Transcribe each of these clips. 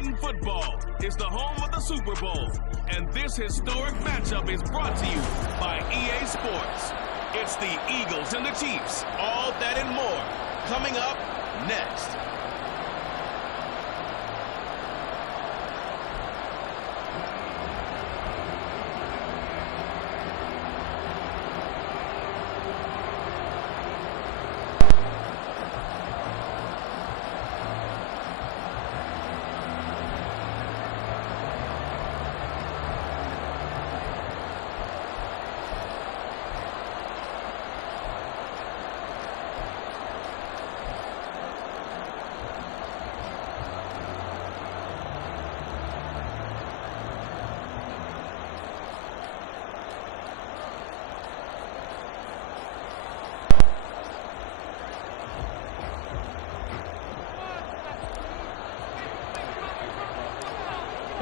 Madden Football is the home of the Super Bowl, and this historic matchup is brought to you by EA Sports. It's the Eagles and the Chiefs, all that and more, coming up next.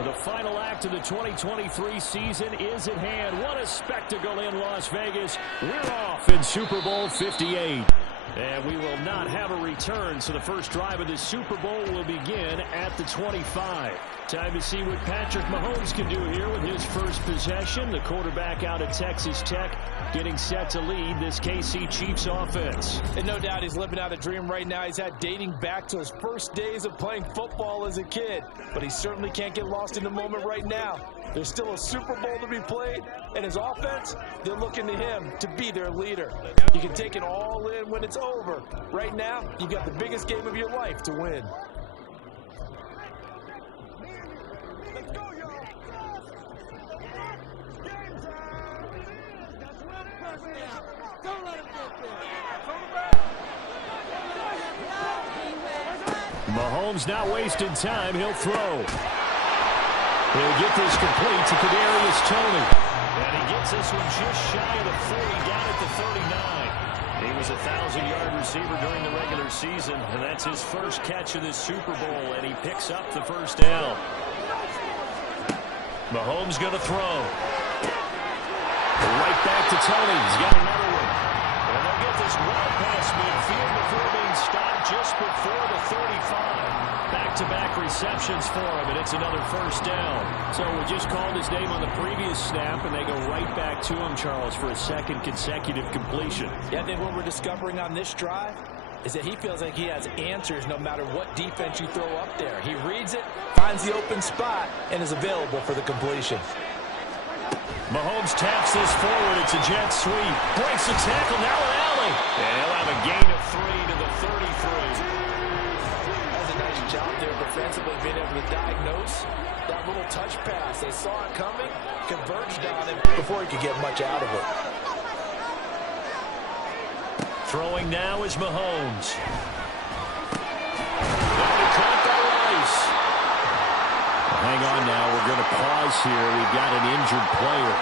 The final act of the 2023 season is at hand. What a spectacle in Las Vegas. We're off in Super Bowl 58. And we will not have a return, so the first drive of the Super Bowl will begin at the 25. Time to see what Patrick Mahomes can do here with his first possession. The quarterback out of Texas Tech getting set to lead this KC Chiefs offense. And no doubt he's living out a dream right now. He's had dating back to his first days of playing football as a kid. But he certainly can't get lost in the moment right now. There's still a Super Bowl to be played, and his offense, they're looking to him to be their leader. You can take it all in when it's over. Right now, you've got the biggest game of your life to win. Mahomes not wasting time. He'll throw. He'll get this complete to Kadarius Toney. And he gets this one just shy of the 40, down at the 39. He was a 1,000-yard receiver during the regular season, and that's his first catch of this Super Bowl, and he picks up the first down. Mahomes going to throw. Right back to Toney. He's got another one. And they'll get this well past midfield before being stopped just before the 35. Back-to-back receptions for him, and it's another first down. So we just called his name on the previous snap, and they go right back to him, Charles, for a second consecutive completion. Yeah, I think what we're discovering on this drive is that he feels like he has answers no matter what defense you throw up there. He reads it, finds the open spot, and is available for the completion. Mahomes taps this forward. It's a jet sweep. Breaks the tackle. Now an alley. And he'll have a gain of 3 to the 33. That's a nice job there defensively, being able to diagnose that little touch pass. They saw it coming, converged on it before he could get much out of it. Throwing now is Mahomes. Caught by Rice. Hang on now. We're going to pause here. We've got an injured player.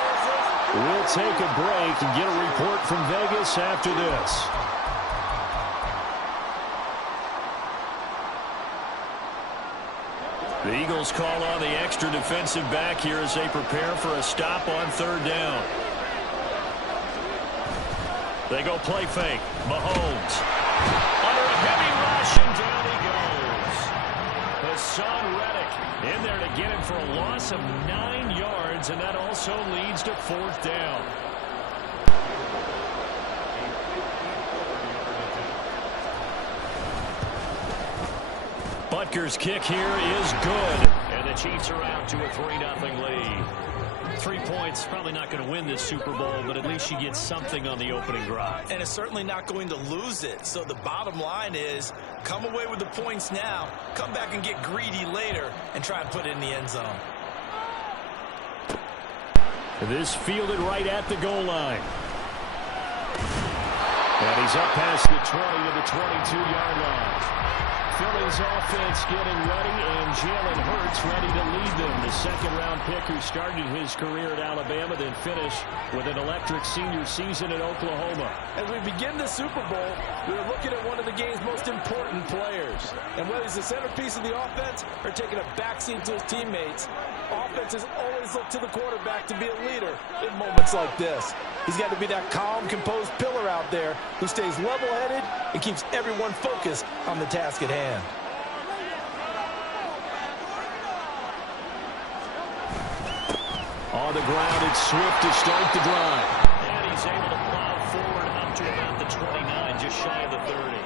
We'll take a break and get a report from Vegas after this. The Eagles call on the extra defensive back here as they prepare for a stop on third down. They go play fake. Mahomes. Under a heavy rush, and down he goes. Hassan Reddick in there to get him for a loss of 9 yards, and that also leads to fourth down. Butker's kick here is good, and the Chiefs are out to a 3-0 lead. 3 points, probably not going to win this Super Bowl, but at least you get something on the opening drive. And it's certainly not going to lose it. So the bottom line is, come away with the points now, come back and get greedy later, and try and put it in the end zone. This fielded right at the goal line. And he's up past the 20 to the 22-yard line. Philly's offense getting ready, and Jalen Hurts ready to lead them. The second-round pick who started his career at Alabama, then finished with an electric senior season at Oklahoma. As we begin the Super Bowl, we're looking at one of the game's most important players. And whether he's the centerpiece of the offense or taking a backseat to his teammates, offenses always look to the quarterback to be a leader in moments like this. He's got to be that calm, composed pillar out there who stays level-headed and keeps everyone focused on the task at hand. On the ground, it's Swift to start the drive. And he's able to plow forward up to about the 29, just shy of the 30.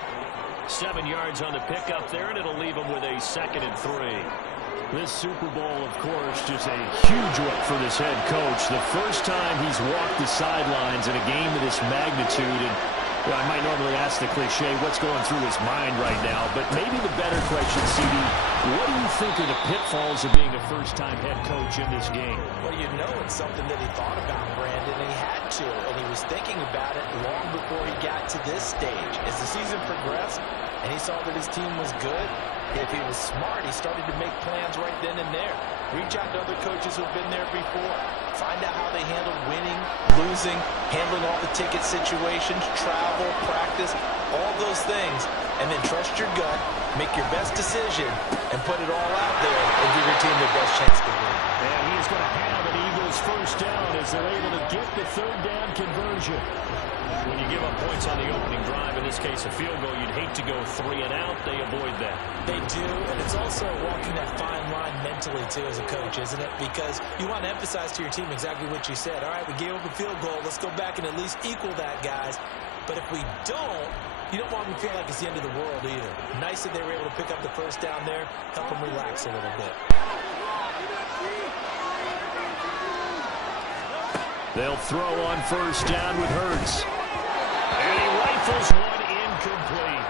7 yards on the pickup there, and it'll leave him with a 2nd and 3. This Super Bowl, of course, just a huge one for this head coach. The first time he's walked the sidelines in a game of this magnitude. And well, I might normally ask the cliche, what's going through his mind right now? But maybe the better question, CD, what do you think are the pitfalls of being a first-time head coach in this game? Well, you know it's something that he thought about, Brandon, and he had to. And he was thinking about it long before he got to this stage. As the season progressed and he saw that his team was good, if he was smart, he started to make plans right then and there. Reach out to other coaches who've been there before. Find out how they handle winning, losing, handling all the ticket situations, travel, practice, all those things. And then trust your gut, make your best decision, and put it all out there and give your team the best chance to win. And he's going to have an Eagles first down as they're able to get the 3rd down conversion. When you give up points on the opening drive, in this case a field goal, you'd hate to go 3 and out. They avoid that. They do, and it's also walking that fine line mentally, too, as a coach, isn't it? Because you want to emphasize to your team exactly what you said. All right, we gave up a field goal. Let's go back and at least equal that, guys. But if we don't, you don't want them to feel like it's the end of the world either. Nice that they were able to pick up the first down there, help them relax a little bit. They'll throw on first down with Hurts. And he rifles one incomplete.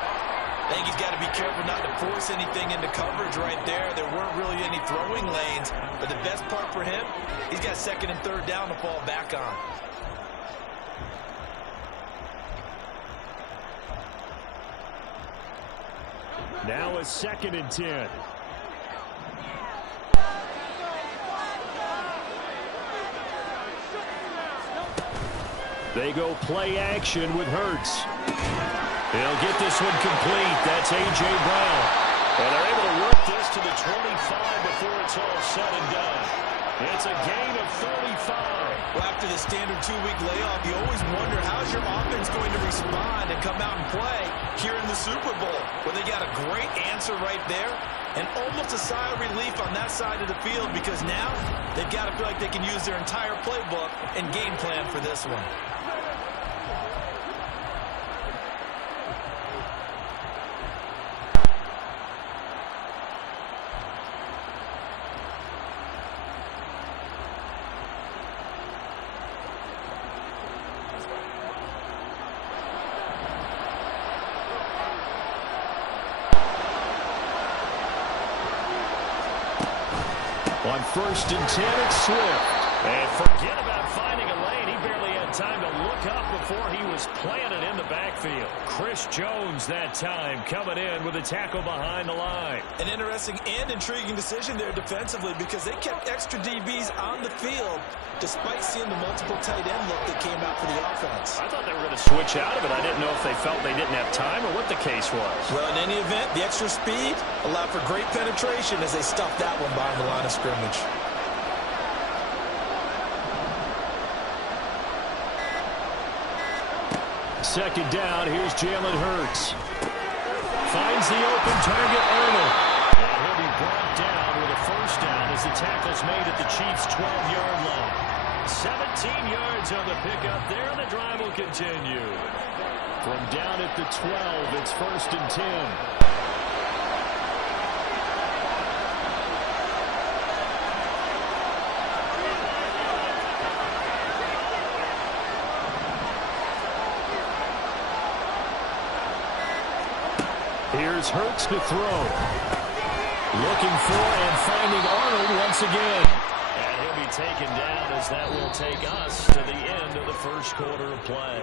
I think he's got to be careful not to force anything into coverage right there. There weren't really any throwing lanes. But the best part for him, he's got 2nd and 3rd down to fall back on. Now a 2nd and 10. They go play action with Hurts. They'll get this one complete. That's A.J. Brown. And they're able to work this to the 25 before it's all said and done. It's a gain of 35. Well, after the standard 2-week layoff, you always wonder how's your offense going to respond and come out and play here in the Super Bowl. Well, they got a great answer right there and almost a sigh of relief on that side of the field because now they've got to feel like they can use their entire playbook and game plan for this one. On 1st and 10, it's Swift. And forget about finding a lane. He barely had time to look up before he was planted in the backfield. Chris Jones that time coming in with a tackle behind the line. An interesting and intriguing decision there defensively because they kept extra DBs on the field despite seeing the multiple tight end look that came out for the offense. I thought they were going to switch out of it. I didn't know if they felt they didn't have time or what the case was. Well, in any event, the extra speed allowed for great penetration as they stuffed that one behind the line of scrimmage. Second down, here's Jalen Hurts. Finds the open target, Arnold. And he'll be brought down with a first down as the tackle's made at the Chiefs' 12-yard line. 17 yards on the pickup there, and the drive will continue. From down at the 12, it's 1st and 10. Here's Hurts to throw. Looking for and finding Arnold once again. And he'll be taken down as that will take us to the end of the first quarter of play.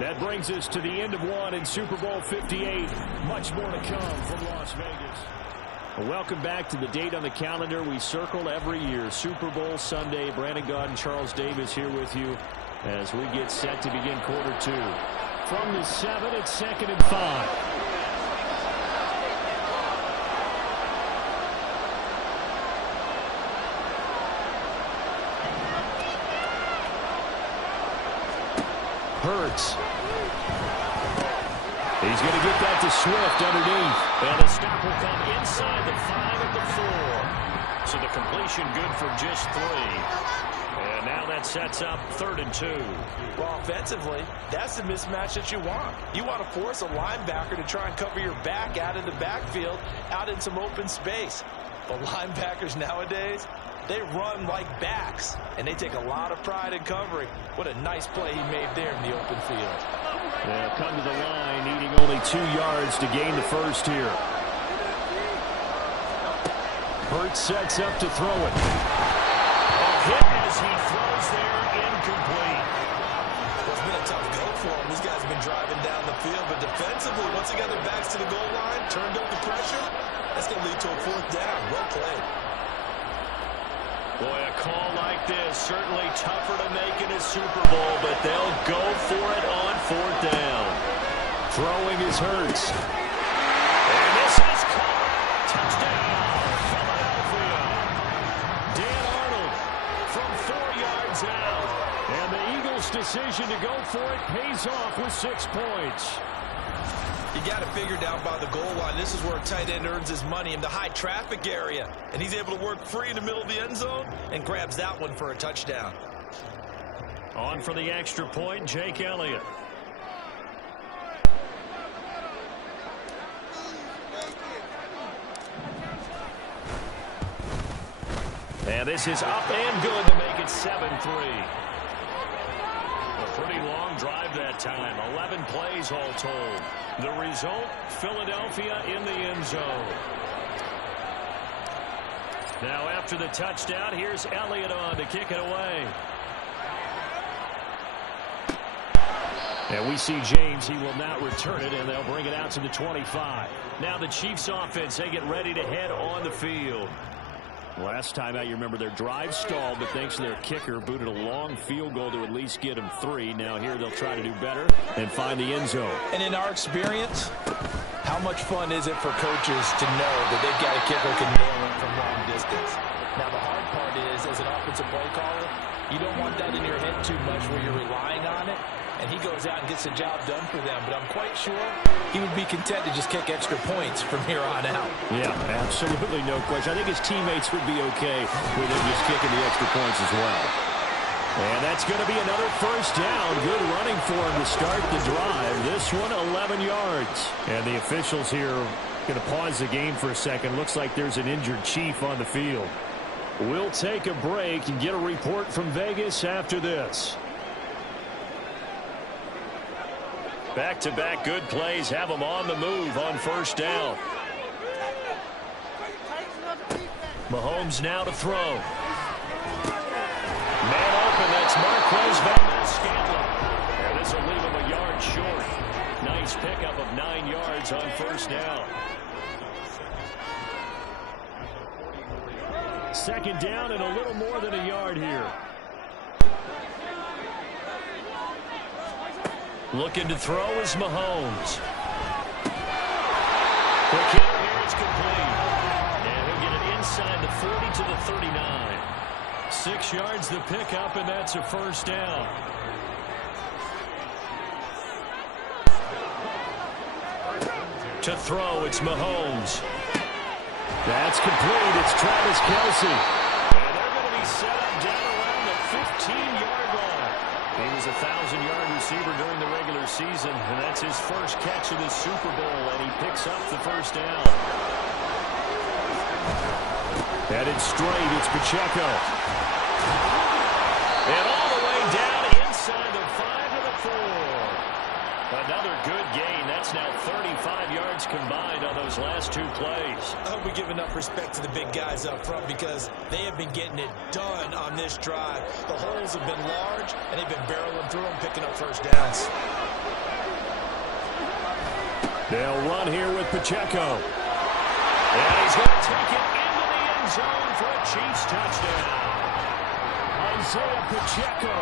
That brings us to the end of one in Super Bowl 58. Much more to come from Las Vegas. Welcome back to the date on the calendar we circle every year. Super Bowl Sunday. Brandon Gaudin, Charles Davis here with you as we get set to begin quarter 2. From the 7, it's 2nd and 5. Hurts. He's going to get that to Swift underneath. And the stop will come inside the 5 at the 4. So the completion good for just 3. And now that sets up 3rd and 2. Well, offensively, that's the mismatch that you want. You want to force a linebacker to try and cover your back out of the backfield, out in some open space. But linebackers nowadays, they run like backs, and they take a lot of pride in covering. What a nice play he made there in the open field. They'll come to the line, needing only 2 yards to gain the first here. Burt sets up to throw it. A hit as he throws there, incomplete. Well, it's been a tough go for him. These guys have been driving down the field, but defensively, once they got their backs to the goal line, turned up the pressure, that's going to lead to a 4th down. Well played. Boy, a call like this, certainly tougher to make in a Super Bowl, but they'll go for it on 4th down. Throwing is Hurts. And this is caught. Touchdown, Philadelphia. Dan Arnold from 4 yards out. And the Eagles' decision to go for it pays off with 6 points. You got to figure down by the goal line. This is where a tight end earns his money in the high traffic area. And he's able to work free in the middle of the end zone and grabs that one for a touchdown. On for the extra point, Jake Elliott. And this is up and good to make it 7-3. A pretty long drive that time. 11 plays all told. The result, Philadelphia in the end zone. Now after the touchdown, here's Elliott on to kick it away. And we see James. He will not return it, and they'll bring it out to the 25. Now the Chiefs offense, they get ready to head on the field. Last time out, you remember their drive stalled, but thanks to their kicker, booted a long field goal to at least get them 3. Now here they'll try to do better and find the end zone. And in our experience, how much fun is it for coaches to know that they've got a kicker who can nail it from long distance? Now the hard part is, as an offensive play caller, you don't want that in your head too much where you're relying on it. And he goes out and gets the job done for them. But I'm quite sure he would be content to just kick extra points from here on out. Yeah, absolutely no question. I think his teammates would be okay with him just kicking the extra points as well. And that's going to be another first down. Good running for him to start the drive. This one, 11 yards. And the officials here going to pause the game for a second. Looks like there's an injured Chief on the field. We'll take a break and get a report from Vegas after this. Back-to-back good plays have them on the move on first down. Mahomes now to throw. Man open, that's Marquez Valdes-Scantling. And this will leave him a yard short. Nice pickup of 9 yards on first down. Second down and a little more than a yard here. Looking to throw is Mahomes. The kick here is complete. And he'll get it inside the 40 to the 39. 6 yards the pickup, and that's a first down. To throw, it's Mahomes. That's complete. It's Travis Kelce. And they're going to be set up down around the 15-yard line. He was a 1,000-yard receiver during the regular season, and that's his first catch of the Super Bowl, and he picks up the first down. Headed straight, it's Pacheco. And all the way down inside the 5 to the 4. Another good gain. That's now 35 yards combined on those last 2 plays. I hope we give enough respect to the big guys up front because they have been getting it done on this drive. The holes have been large, and they've been barreling through them, picking up first downs. They'll run here with Pacheco. And he's going to take it into the end zone for a Chiefs touchdown. Isaiah Pacheco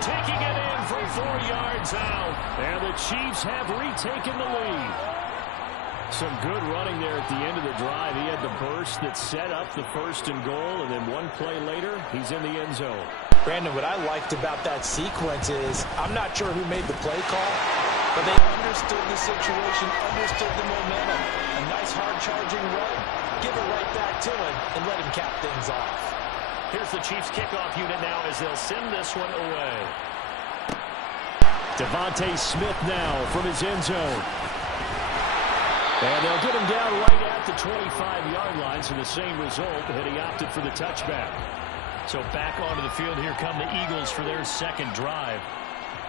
taking it in from 4 yards out. And the Chiefs have retaken the lead. Some good running there at the end of the drive. He had the burst that set up the 1st and goal, and then 1 play later, he's in the end zone. Brandon, what I liked about that sequence is I'm not sure who made the play call, but they understood the situation, understood the momentum. A nice hard-charging run, give it right back to him, and let him cap things off. Here's the Chiefs kickoff unit now as they'll send this one away. Devontae Smith now from his end zone. And they'll get him down right at the 25-yard line, so the same result, but he opted for the touchback. So back onto the field, here come the Eagles for their second drive.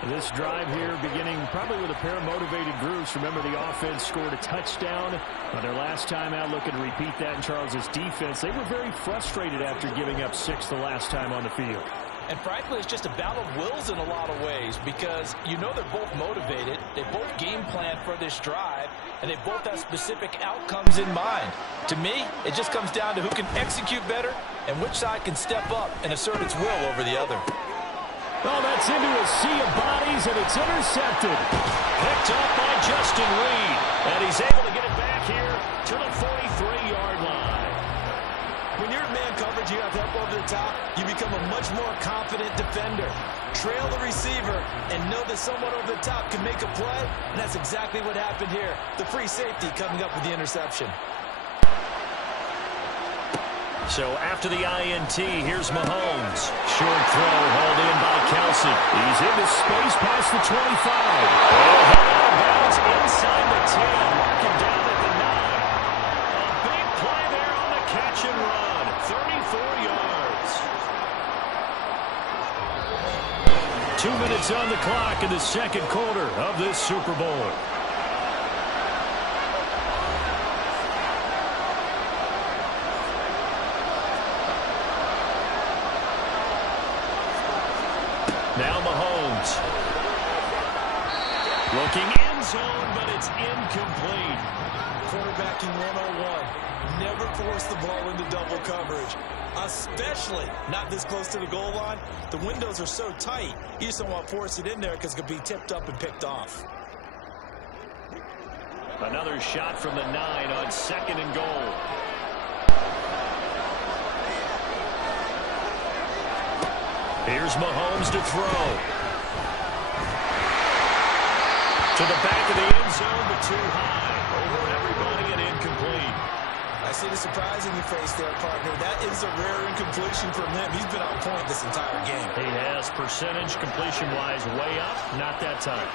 This drive here beginning probably with a pair of motivated groups. Remember, the offense scored a touchdown on their last time out, looking to repeat that in Charles's defense. They were very frustrated after giving up 6 the last time on the field. And frankly, it's just a battle of wills in a lot of ways because you know they're both motivated. They both game plan for this drive, and they both have specific outcomes in mind. To me, it just comes down to who can execute better and which side can step up and assert its will over the other. Oh, that's into a sea of bodies, and it's intercepted. Picked up by Justin Reed, and he's able to get it back here to the 43-yard line. When you're in man coverage, you have help over the top. You become a much more confident defender. Trail the receiver and know that someone over the top can make a play, and that's exactly what happened here. The free safety coming up with the interception. So after the INT, here's Mahomes. Short throw hauled in by Kelsey. He's into space past the 25. And out of bounds inside the 10. Mark him down at the 9. A big play there on the catch and run. 34 yards. 2 minutes on the clock in the second quarter of this Super Bowl. Now Mahomes. Looking end zone, but it's incomplete. Quarterbacking 101. Never force the ball into double coverage, especially not this close to the goal line. The windows are so tight, you just don't want to force it in there because it could be tipped up and picked off. Another shot from the 9 on 2nd and goal. Here's Mahomes to throw. To the back of the end zone, but too high. Over everybody and incomplete. I see the surprise in your face there, partner. That is a rare incompletion from him. He's been on point this entire game. He has, percentage completion-wise way up, not that time.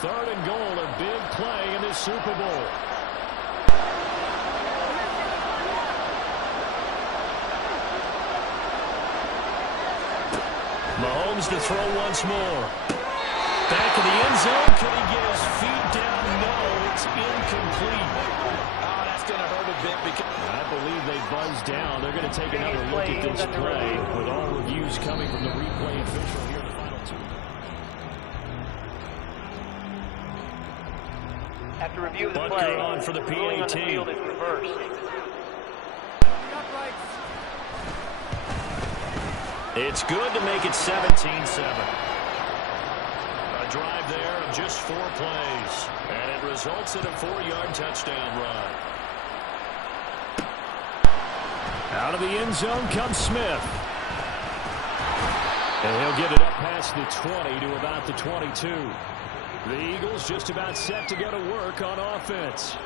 Third and goal, a big play in this Super Bowl. Mahomes to throw once more. Back in the end zone. Can he get his feet down? No, it's incomplete. Oh, that's going to hurt a bit because I believe they buzzed down. They're going to take another look at this play with all reviews coming from the replay official here in the final 2. After review of the Bunker play, on for the ruling on PAT. the field is reversed. It's good to make it 17-7. A drive there of just 4 plays. And it results in a 4-yard touchdown run. Out of the end zone comes Smith. And he'll get it up past the 20 to about the 22. The Eagles just about set to go to work on offense.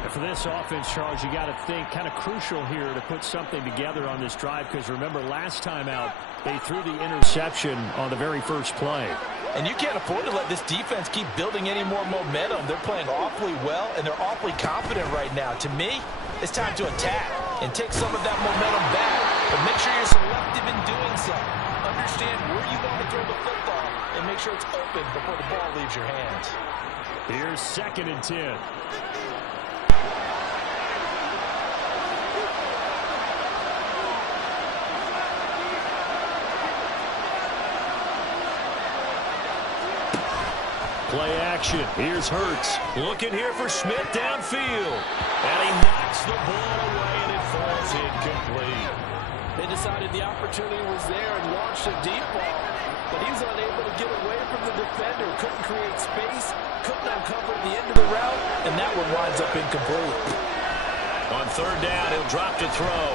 And for this offense, Charles, you got to think kind of crucial here to put something together on this drive because remember last time out they threw the interception on the very first play. And you can't afford to let this defense keep building any more momentum. They're playing awfully well, and they're awfully confident right now. To me, it's time to attack and take some of that momentum back. But make sure you're selective in doing so. Understand where you want to throw the football and make sure it's open before the ball leaves your hands. Here's 2nd and 10. Play action. Here's Hurts. Looking here for Smith downfield. And he knocks the ball away, and it falls incomplete. They decided the opportunity was there and launched a deep ball, but he was unable to get away from the defender. Couldn't create space, couldn't uncover the end of the route, and that one winds up incomplete. On 3rd down, he'll drop to throw.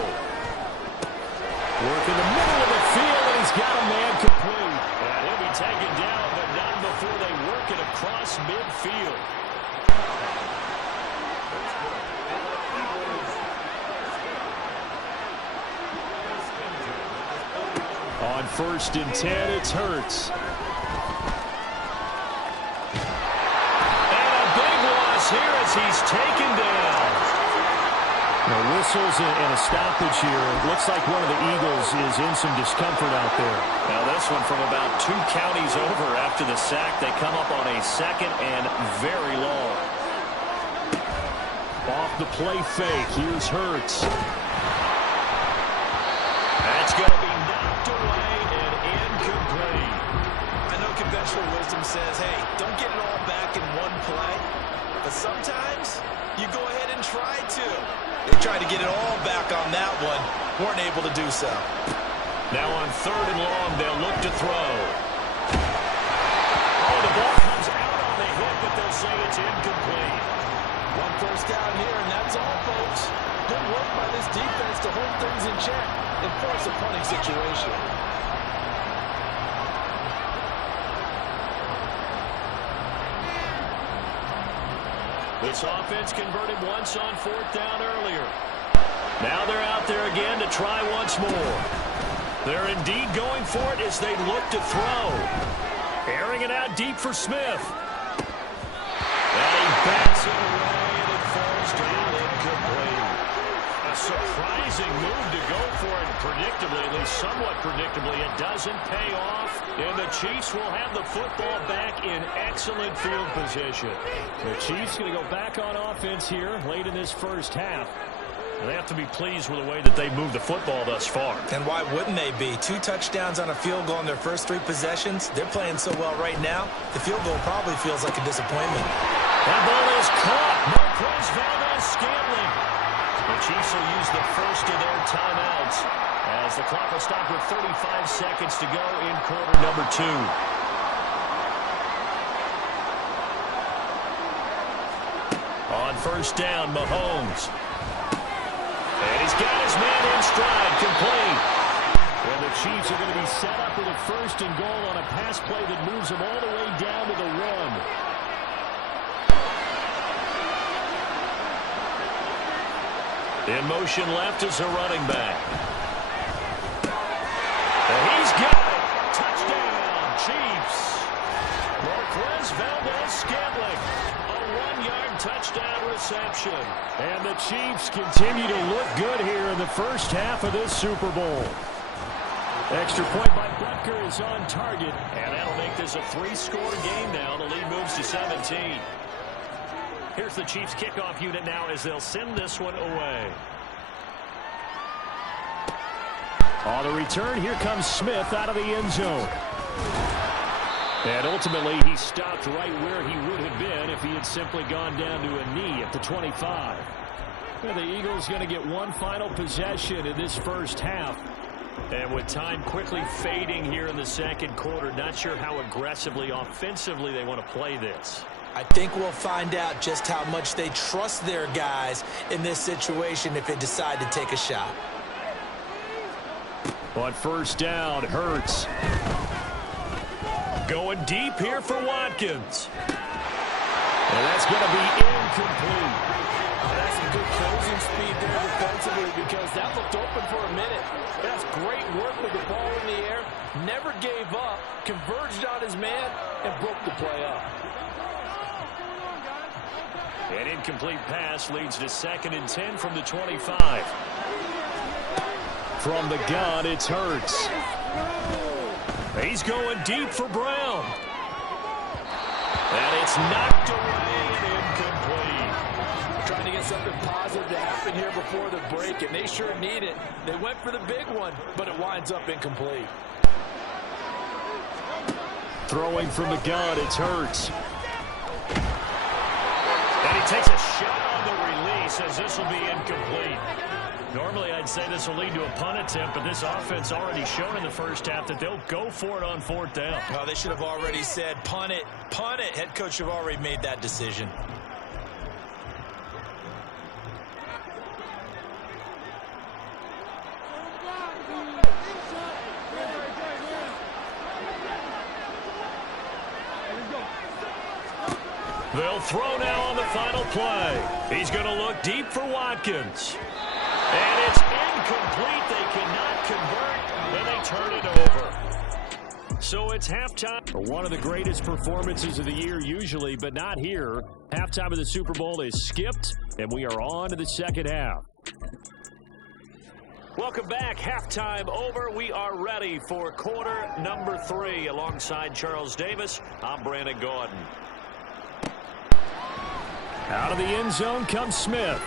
Work in the middle of the field, and he's got a man complete. And he'll be taken down, but not before they work it across midfield. 1st and 10. It's Hurts. And a big loss here as he's taken down. No whistles and a stoppage here. Looks like one of the Eagles is in some discomfort out there. Now this one from about 2 counties over after the sack. They come up on a 2nd and very long. Off the play fake. Here's Hurts. That's going to be knocked away and incomplete. I know conventional wisdom says, hey, don't get it all back in one play. But sometimes you go ahead and try to. They tried to get it all back on that one. Weren't able to do so. Now on 3rd and long, they'll look to throw. Oh, the ball comes out on the hit, but they'll say it's incomplete. 1 first down here, and that's all, folks. Good work by this defense to hold things in check and force a punting situation. This offense converted once on 4th down earlier. Now they're out there again to try once more. They're indeed going for it as they look to throw. Airing it out deep for Smith. And he bats it away, and it falls down incomplete. A surprising move to go for it predictably, at least somewhat predictably. It doesn't pay off, and the Chiefs will have the football back in excellent field position. The Chiefs going to go back on offense here late in this first half. And they have to be pleased with the way that they moved the football thus far. And why wouldn't they be? 2 touchdowns on a field goal in their first 3 possessions. They're playing so well right now, the field goal probably feels like a disappointment. That ball is caught. Marquez Valdez-Scantling. The Chiefs will use the first of their timeouts as the clock will stop with 35 seconds to go in quarter number 2. On 1st down, Mahomes. And he's got his man in stride, complete. And the Chiefs are going to be set up with a 1st and goal on a pass play that moves them all the way down to the 1. In motion left is a running back. And he's got it. Touchdown, Chiefs. Marquez Valdez-Scantling. A 1-yard touchdown reception. And the Chiefs continue to look good here in the first half of this Super Bowl. Extra point by Butker is on target. And that'll make this a 3-score game now. The lead moves to 17. Here's the Chiefs kickoff unit now as they'll send this one away. On the return, here comes Smith out of the end zone. And ultimately, he stopped right where he would have been if he had simply gone down to a knee at the 25. Well, the Eagles going to get one final possession in this first half. And with time quickly fading here in the second quarter, not sure how aggressively, offensively they want to play this. I think we'll find out just how much they trust their guys in this situation if they decide to take a shot. On 1st down, Hurts. Going deep here for Watkins. And that's going to be incomplete. That's some good closing speed there defensively because that looked open for a minute. That's great work with the ball in the air. Never gave up, converged on his man, and broke the play up. An incomplete pass leads to 2nd and 10 from the 25. From the gun, it's Hurts. He's going deep for Brown. And it's knocked away and incomplete. Trying to get something positive to happen here before the break, and they sure need it. They went for the big one, but it winds up incomplete. Throwing from the gun, it's Hurts. And he takes a shot on the release as this will be incomplete. Normally, I'd say this will lead to a punt attempt, but this offense already shown in the first half that they'll go for it on 4th down. Well, they should have already said, punt it, punt it. Head coach should have already made that decision. They'll throw now on the final play. He's going to look deep for Watkins. And it's incomplete. They cannot convert. and they turn it over. So it's halftime. One of the greatest performances of the year usually, but not here. Halftime of the Super Bowl is skipped, and we are on to the second half. Welcome back. Halftime over. We are ready for quarter number 3. Alongside Charles Davis, I'm Brandon Gordon. Out of the end zone comes Smith.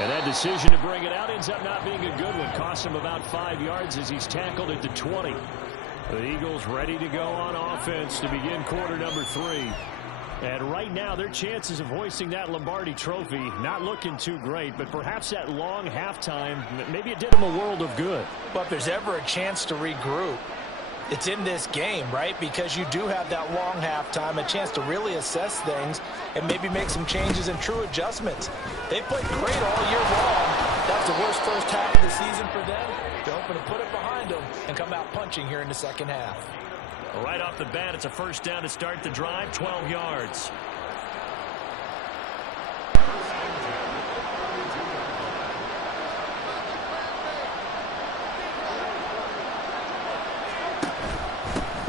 And that decision to bring it out ends up not being a good one. Cost him about 5 yards as he's tackled at the 20. The Eagles ready to go on offense to begin quarter number 3. And right now, their chances of hoisting that Lombardi trophy not looking too great, but perhaps that long halftime, maybe it did them a world of good. But if there's ever a chance to regroup, it's in this game, right? Because you do have that long halftime, a chance to really assess things and maybe make some changes and true adjustments. They played great all year long. That's the worst first half of the season for them. They're hoping to put it behind them and come out punching here in the second half. Right off the bat, it's a first down to start the drive, 12 yards.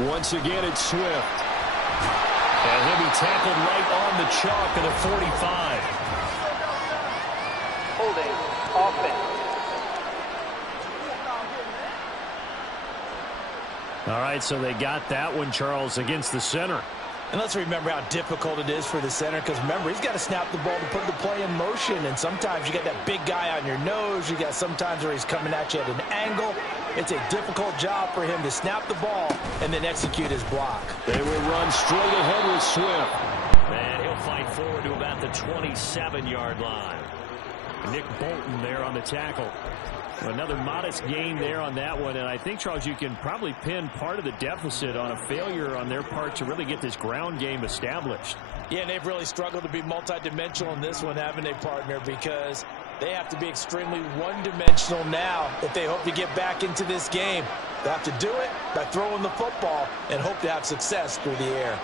Once again, it's Swift. And he'll be tackled right on the chalk at the 45. Holding, offense. All right, so they got that one, Charles, against the center. And let's remember how difficult it is for the center, because remember, he's got to snap the ball to put the play in motion, and sometimes you got that big guy on your nose. You got sometimes where he's coming at you at an angle. It's a difficult job for him to snap the ball and then execute his block. They will run straight ahead with Swift. And he'll fight forward to about the 27-yard line. Nick Bolton there on the tackle. Another modest gain there on that one, and I think, Charles, you can probably pin part of the deficit on a failure on their part to really get this ground game established. Yeah, and they've really struggled to be multidimensional in this one, haven't they, partner? Because they have to be extremely one-dimensional now if they hope to get back into this game. They have to do it by throwing the football and hope to have success through the air.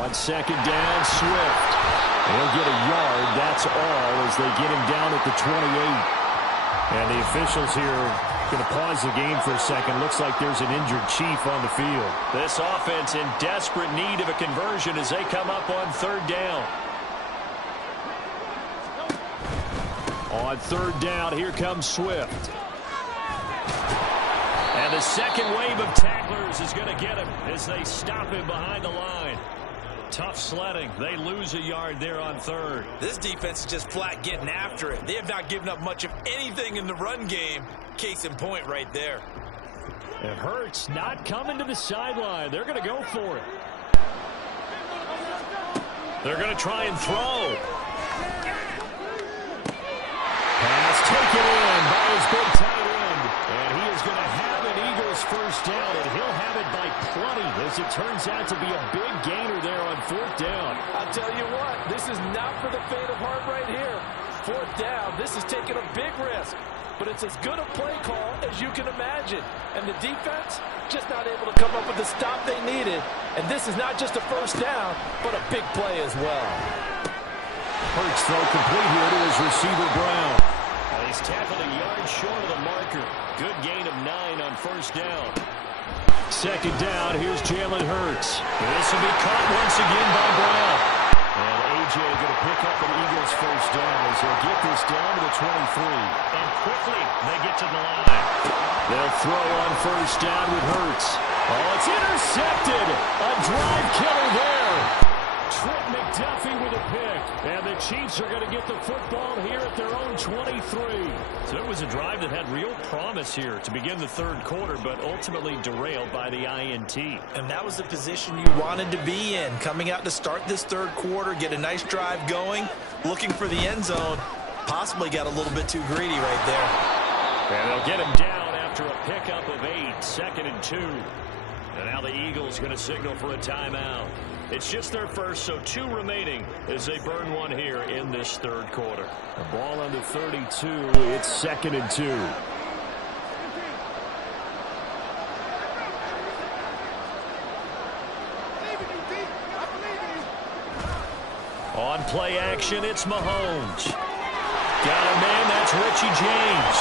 On second down, Swift. He'll get a yard, that's all, as they get him down at the 28. And the officials here going to pause the game for a second. Looks like there's an injured Chief on the field. This offense in desperate need of a conversion as they come up on third down. On third down, here comes Swift. And the second wave of tacklers is going to get him as they stop him behind the line. Tough sledding. They lose a yard there on third. This defense is just flat getting after it. They have not given up much of anything in the run game. Case in point right there. It hurts not coming to the sideline. They're going to go for it. They're going to try and throw. Pass taken in by his big tight end. And he is going to have an Eagles first down, and he'll have it by plenty as it turns out to be a big gainer there on fourth down. I'll tell you what, this is not for the faint of heart right here. Fourth down, this is taking a big risk, but it's as good a play call as you can imagine. And the defense just not able to come up with the stop they needed. And this is not just a first down, but a big play as well. Hurts throw complete here to his receiver, Brown. He's tackled a yard short of the marker. Good gain of 9 on first down. Second down, here's Jalen Hurts. This will be caught once again by Brown. And A.J. going to pick up an Eagles first down as they'll get this down to the 23. And quickly, they get to the line. They'll throw on first down with Hurts. Oh, it's intercepted. A drive killer there. Trent McDuffie with a pick. And the Chiefs are going to get the football here at their own 23. So it was a drive that had real promise here to begin the third quarter, but ultimately derailed by the INT. And that was the position you wanted to be in. Coming out to start this third quarter, get a nice drive going, looking for the end zone. Possibly got a little bit too greedy right there. And they'll get him down after a pickup of 8, 2nd and 2. And now the Eagles going to signal for a timeout. It's just their first, so 2 remaining as they burn one here in this third quarter. The ball under 32. It's 2nd and 2. On play action, it's Mahomes. Got a man, that's Richie James.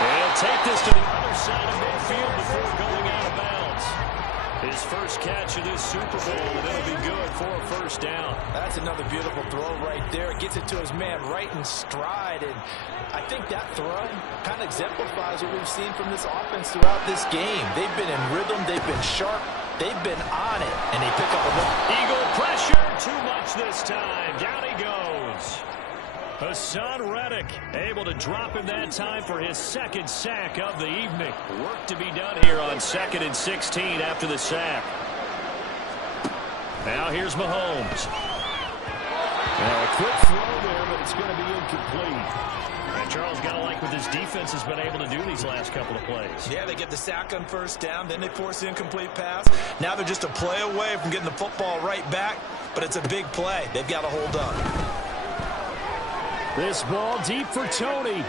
He'll take this to the other side of midfield before going out of bounds. His first catch of this Super Bowl, and it'll be good for a first down. That's another beautiful throw right there. Gets it to his man right in stride, and I think that throw kind of exemplifies what we've seen from this offense throughout this game. They've been in rhythm, they've been sharp, they've been on it, and they pick up a win. Eagle pressure, too much this time. Down he goes. Hassan Reddick able to drop him that time for his second sack of the evening. Work to be done here on 2nd and 16 after the sack. Now here's Mahomes. Now a quick throw there, but it's going to be incomplete. And Charles, got to like what this defense has been able to do these last couple of plays. Yeah, they get the sack on first down, then they force the incomplete pass. Now they're just a play away from getting the football right back, but it's a big play. They've got to hold on. This ball deep for Tony. Oh, he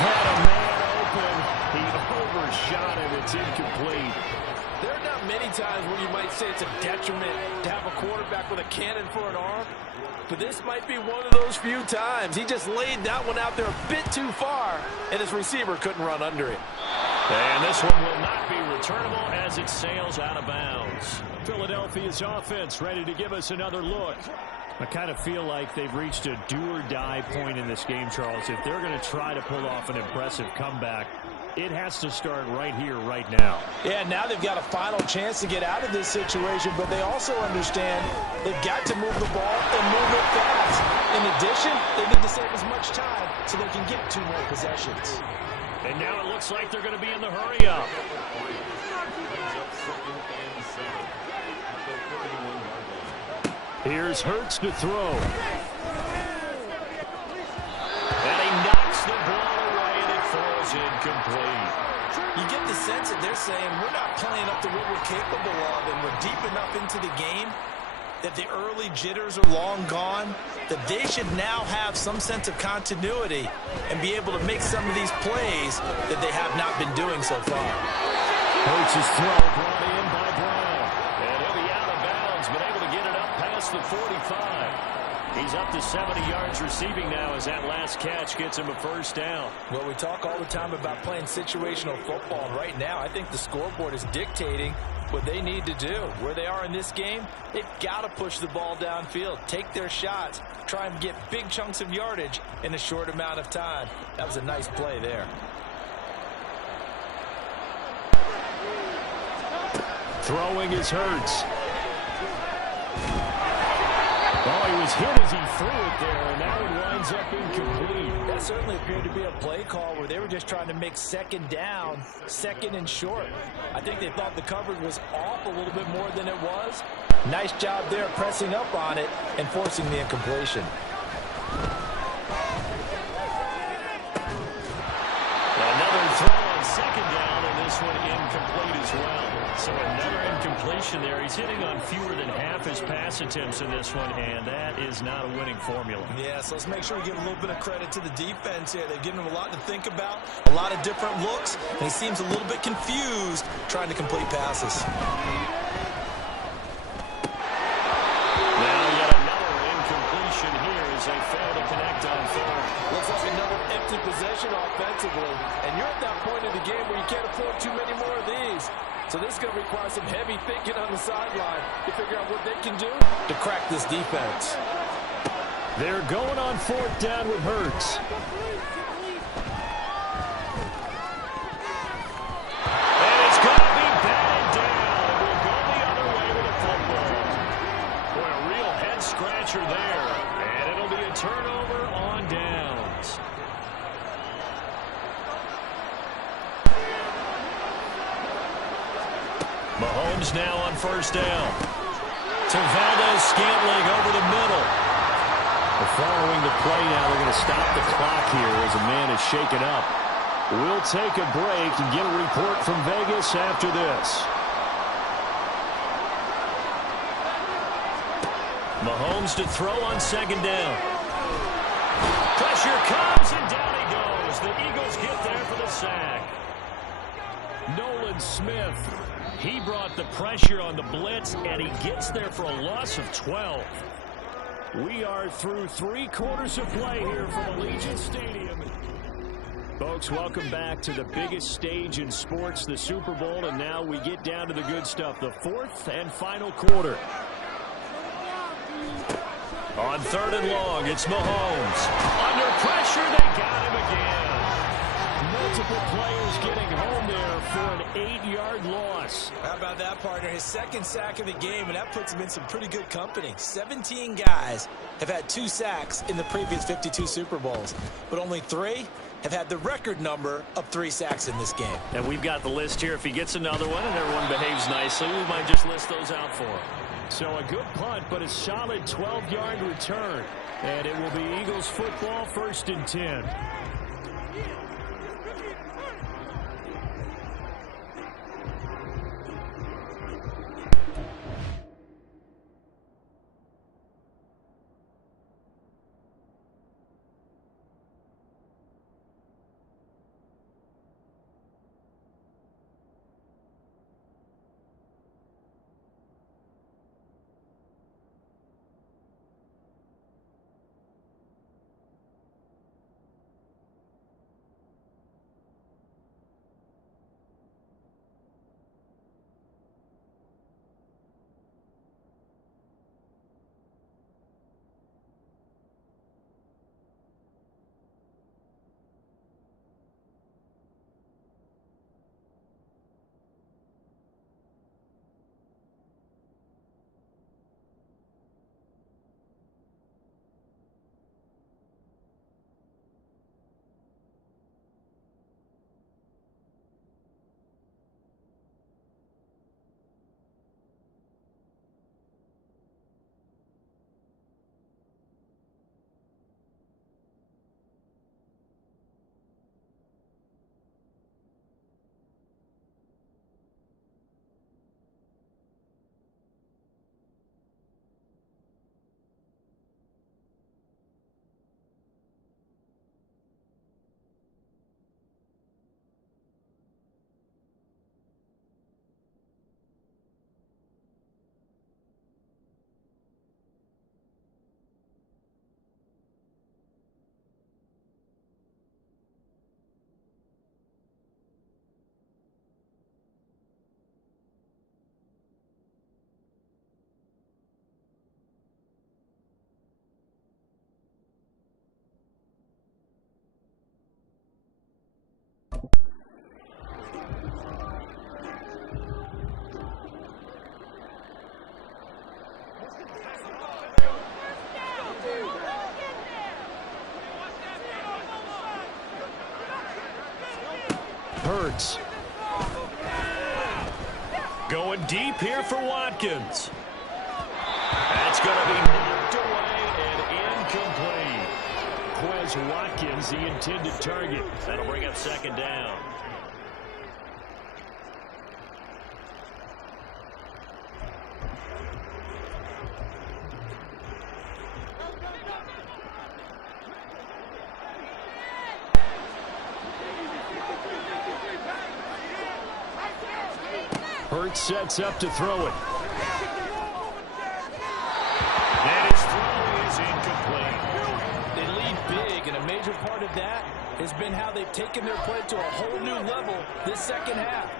had a man open. He overshot it. It's incomplete. There are not many times where you might say it's a detriment to have a quarterback with a cannon for an arm, but this might be one of those few times. He just laid that one out there a bit too far, and his receiver couldn't run under it. And this one will not be returnable as it sails out of bounds. Philadelphia's offense ready to give us another look. I kind of feel like they've reached a do-or-die point in this game, Charles. If they're going to try to pull off an impressive comeback, it has to start right here, right now. Yeah, now they've got a final chance to get out of this situation, but they also understand they've got to move the ball and move it fast. In addition, they need to save as much time so they can get 2 more possessions. And now it looks like they're going to be in the hurry-up. Here's Hurts to throw. And he knocks the ball away, and it falls incomplete. You get the sense that they're saying we're not playing up to what we're capable of, and we're deep enough into the game that the early jitters are long gone, that they should now have some sense of continuity and be able to make some of these plays that they have not been doing so far. Hurts' throw brought in by Brown. And he'll be out of bounds, but able to get it up past the 45. He's up to 70 yards receiving now as that last catch gets him a first down. Well, we talk all the time about playing situational football. Right now, I think the scoreboard is dictating what they need to do. Where they are in this game, they've got to push the ball downfield, take their shots, try and get big chunks of yardage in a short amount of time. That was a nice play there. Throwing is Hurts. Oh, he was hit as he threw it there, and now it winds up incomplete. That certainly appeared to be a play call where they were just trying to make second down, second and short. I think they thought the coverage was off a little bit more than it was. Nice job there pressing up on it and forcing the incompletion. Another throw on second down, and this one incomplete as well. So another incompletion there. He's hitting on fewer than half his pass attempts in this one, and that is not a winning formula. Yeah, so let's make sure we give a little bit of credit to the defense here. They've given him a lot to think about, a lot of different looks, and he seems a little bit confused trying to complete passes. Now yet another incompletion here as they fail to connect on third. Looks like another empty possession offensively, and you're at that point in the game where you can't afford too many more of these. So this is going to require some heavy thinking on the sideline to figure out what they can do to crack this defense. They're going on 4th down with Hurts. And it's going to be batted down. And we'll go the other way with the football. Boy, a real head-scratcher there. And it'll be a turnover on downs. Mahomes now on 1st down. To Valdez-Scantling over the middle. Following the play now, they're going to stop the clock here as a man is shaken up. We'll take a break and get a report from Vegas after this. Mahomes to throw on 2nd down. Pressure comes and down he goes. The Eagles get there for the sack. Nolan Smith. He brought the pressure on the blitz, and he gets there for a loss of 12. We are through 3 quarters of play here from Allegiant Stadium. Folks, welcome back to the biggest stage in sports, the Super Bowl, and now we get down to the good stuff, the fourth and final quarter. On 3rd and long, it's Mahomes. Under pressure, they got him again. Multiple players getting home there for an 8-yard loss. How about that, partner? His second sack of the game, and that puts him in some pretty good company. 17 guys have had 2 sacks in the previous 52 Super Bowls, but only 3 have had the record number of 3 sacks in this game. And we've got the list here. If he gets another one and everyone behaves nicely, we might just list those out for him. So a good punt, but a solid 12-yard return. And it will be Eagles football, 1st and 10. Hurts. Going deep here for Watkins. That's going to be knocked away and incomplete. Quez Watkins, the intended target. That'll bring up 2nd down. Hurts sets up to throw it. And his throw is incomplete. They lead big, and a major part of that has been how they've taken their play to a whole new level this second half.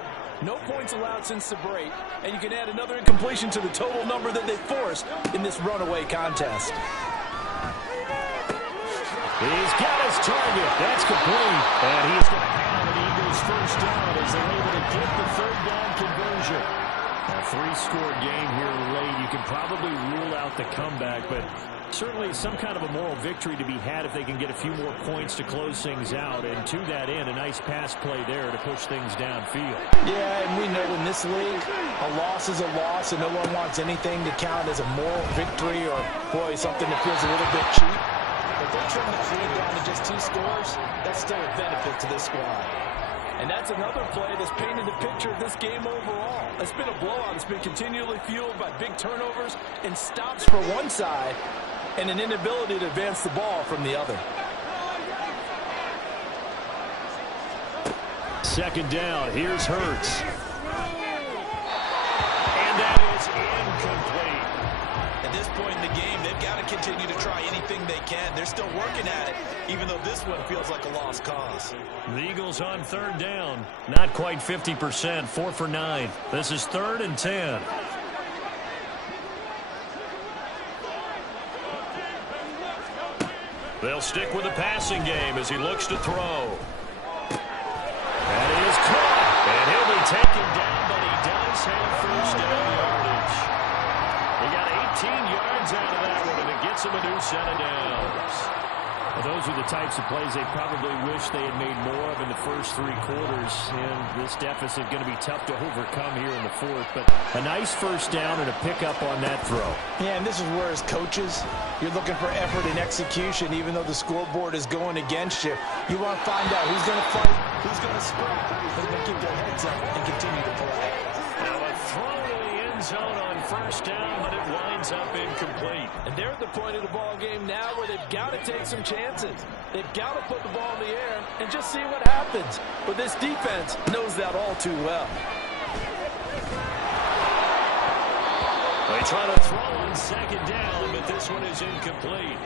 No points allowed since the break, and you can add another incompletion to the total number that they forced in this runaway contest. He's got his target. That's complete. And he's going to have an Eagles 1st down as they're able to get the 3rd down conversion. A 3-score game here late. You can probably rule out the comeback, but certainly some kind of a moral victory to be had if they can get a few more points to close things out. And to that end, a nice pass play there to push things downfield. Yeah, and we know in this league, a loss is a loss, and no one wants anything to count as a moral victory or, boy, something that feels a little bit cheap. If they trim the lead down to just 2 scores, that's still a benefit to this squad. And that's another play that's painted the picture of this game overall. It's been a blowout. It's been continually fueled by big turnovers and stops for one side and an inability to advance the ball from the other. 2nd down. Here's Hurts. And that is incomplete. And this point in the game, they've got to continue to try anything they can. They're still working at it, even though this one feels like a lost cause. The Eagles on third down. Not quite 50%, 4 for 9. This is 3rd and 10. They'll stick with the passing game as he looks to throw. That is caught. And he'll be taken down, but he does have first down yardage. He got 18 yards out of that one, and it gets him a new set of downs. Well, those are the types of plays they probably wish they had made more of in the first 3 quarters. And this deficit going to be tough to overcome here in the 4th. But a nice first down and a pickup on that throw. Yeah, and this is where as coaches, you're looking for effort and execution, even though the scoreboard is going against you. You want to find out who's going to fight, who's going to sprint, who's going to keep their heads up and continue to play. Now a throw to the end zone on first down, but it winds up incomplete. And they're at the point of the ball game now where they've got to take some chances. They've got to put the ball in the air and just see what happens. But this defense knows that all too well. They try to throw on second down, but this one is incomplete.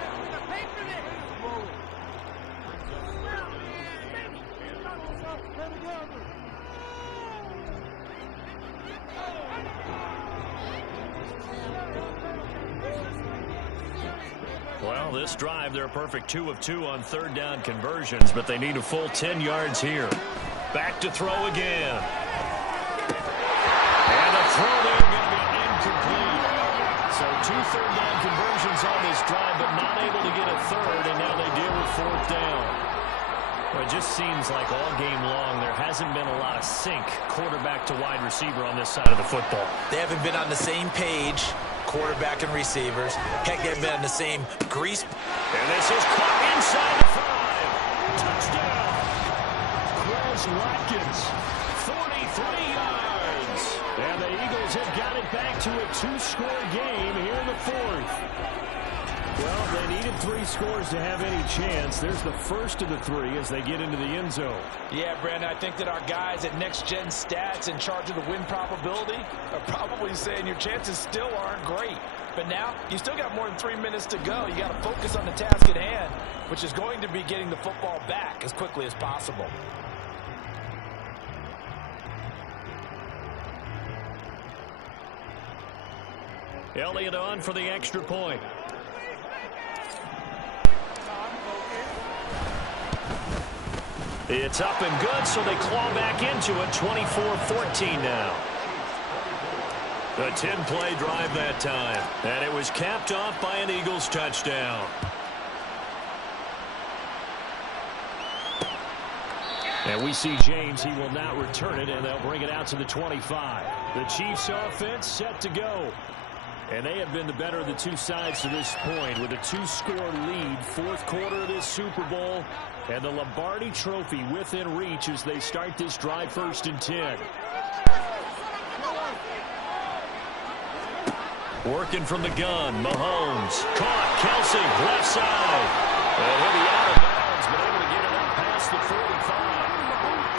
Well, this drive, they're a perfect 2 of 2 on third down conversions, but they need a full 10 yards here. Back to throw again. And the throw there going to be incomplete. So 2 third down conversions on this drive, but not able to get a third, and now they deal with 4th down. Well, it just seems like all game long there hasn't been a lot of sync quarterback to wide receiver on this side of the football. They haven't been on the same page, quarterback and receivers. Heck, they've been on the same grease. And this is caught inside the 5. Touchdown. Chris Watkins, 43 yards. And the Eagles have got it back to a 2-score game here in the 4th. Well, they needed 3 scores to have any chance. There's the first of the 3 as they get into the end zone. Yeah, Brandon, I think that our guys at Next Gen Stats in charge of the win probability are probably saying your chances still aren't great. But now, you still got more than 3 minutes to go. You got to focus on the task at hand, which is going to be getting the football back as quickly as possible. Elliott on for the extra point. It's up and good, so they claw back into it, 24-14 now. A 10-play drive that time, and it was capped off by an Eagles touchdown. And we see James. He will not return it, and they'll bring it out to the 25. The Chiefs offense set to go. And they have been the better of the 2 sides to this point with a 2-score lead. 4th quarter of this Super Bowl. And the Lombardi Trophy within reach as they start this drive 1st and 10. Working from the gun, Mahomes. Caught, Kelsey, left side. And he'll be out of bounds, but able to get it up past the 45.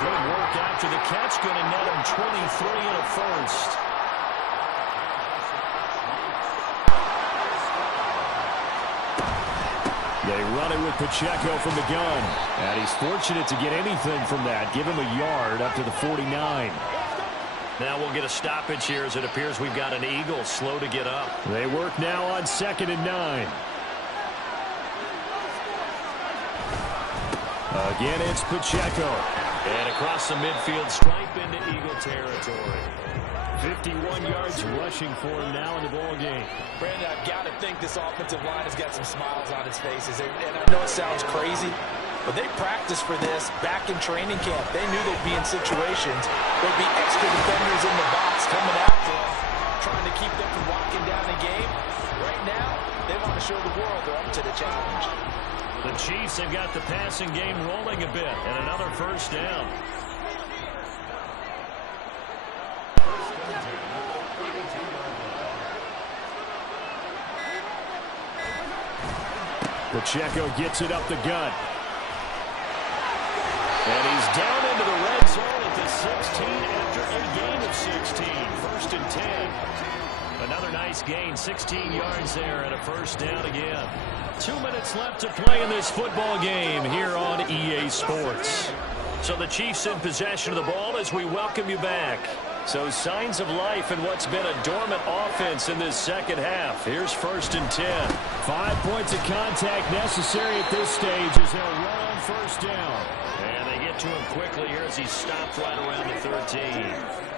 Good work after the catch, going to net him 23 and a first. They run it with Pacheco from the gun. And he's fortunate to get anything from that. Give him a yard up to the 49. Now we'll get a stoppage here as it appears we've got an Eagle slow to get up. They work now on 2nd and 9. Again, it's Pacheco. And across the midfield stripe into Eagle territory. 51 yards rushing for him now in the ball game. Brandon, I've got to think this offensive line has got some smiles on its faces. And I know it sounds crazy, but they practiced for this back in training camp. They knew they'd be in situations. There'd be extra defenders in the box coming after them, trying to keep them from locking down the game. Right now, they want to show the world they're up to the challenge. The Chiefs have got the passing game rolling a bit, and another first down. Pacheco gets it up the gut. And he's down into the red zone at the 16 after a gain of 16. 1st and 10. Another nice gain, 16 yards there, and a first down again. 2 minutes left to play in this football game here on EA Sports. So the Chiefs in possession of the ball as we welcome you back. So signs of life in what's been a dormant offense in this second half. Here's 1st and 10. 5 points of contact necessary at this stage as they'll run on first down. And they get to him quickly here as he stopped right around the 13.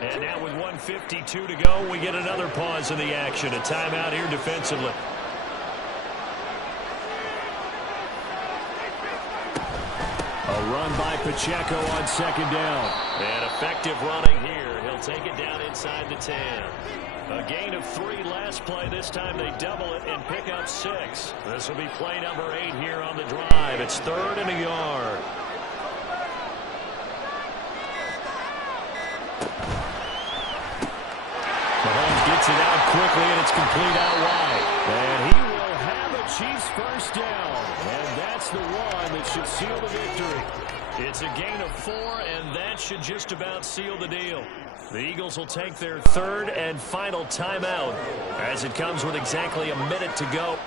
And now with 1:52 to go, we get another pause in the action. A timeout here defensively. A run by Pacheco on 2nd down. And effective running here. He'll take it down inside the 10. A gain of 3 last play. This time they double it and pick up 6. This will be play number 8 here on the drive. It's 3rd and a yard. Mahomes gets it out quickly, and it's complete out wide. And he will have a Chiefs first down. And that's the one that should seal the victory. It's a gain of 4, and that should just about seal the deal. The Eagles will take their 3rd and final timeout as it comes with exactly a minute to go.